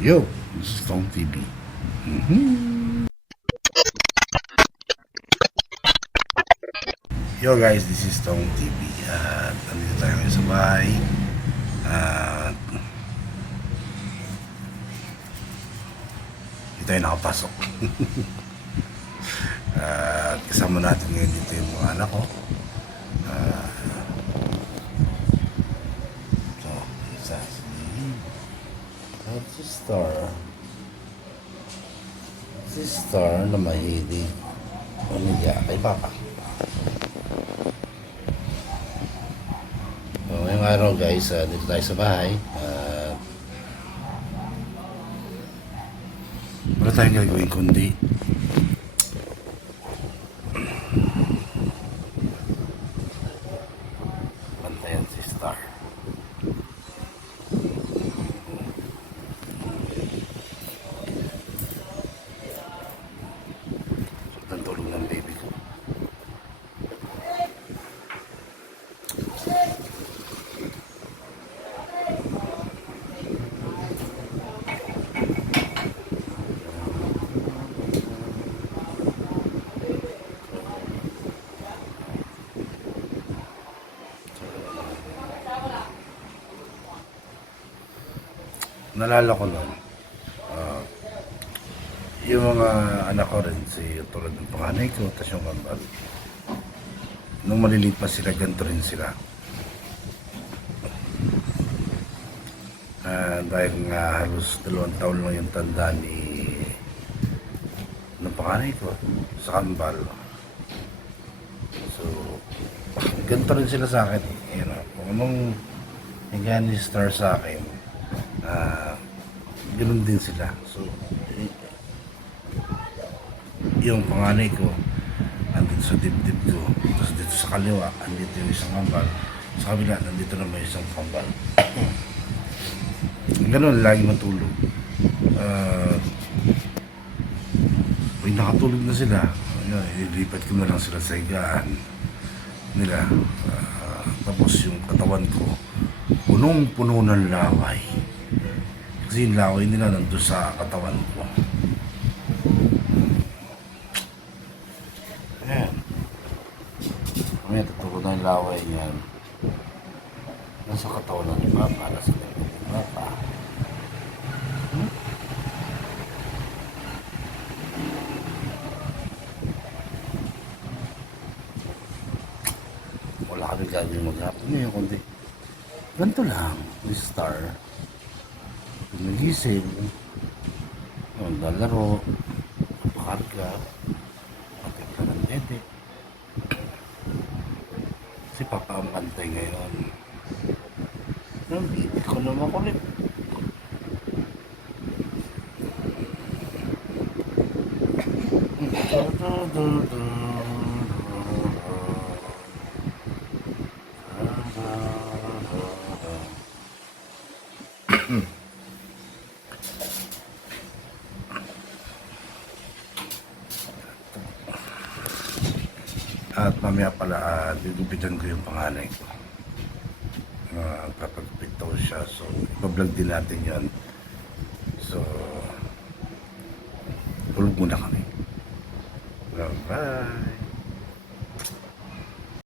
Yo, this is Tong TV. Yo guys, this is Tong TV. At nandito tayo ngayon sa bahay. At hindi tayo nakapasok. At kasama natin ngayon dito yung mga anak ko. So, isa si Star na mahilig pamilya kay Papa. So, ngayong araw guys, dito tayo sa bahay. Wala tayong gagawin kundi bantayan si Star. Ang tulog ng baby ko. Nalala ko nun, yung mga anak ko rin, tulad ng panganay ko, tas yung kambal. Nung maliliit pa sila, ganito rin sila. Dahil nga halos 2 taon lang yung tanda ng panganay ko sa kambal. So, ganito rin sila sa akin. You know, kung anong hinggan ni Star sa akin, ganun din sila. So, yung panganay ko andito sa dibdib ko, tapos dito sa kaliwa andito yung isang kambal, sa kabila nandito na may isang kambal. Ganun, lagi matulog. Pag nakatulog na sila, ilipat ko na lang sila sa higaan nila. Tapos yung katawan ko punong-puno ng laway, kasi yung laway nila nandun sa katawan ko. Ayan. May tuturo na yung laway niyan. Nasa katawan na ni Papa. Nasa katawan ni Papa. Wala kami gagawin maghapon ngayon kundi ganito lang, this Star. Nagising, naglalaro, pakarga, patikla ng dede. Si Papa ang pantay ngayon. Nang bibig ko naman kulit. At mamaya pala, gugupitan ko yung panganay ko. Papagupit daw siya. So, ipa-vlog din natin yan. So, tulog muna kami. Bye-bye.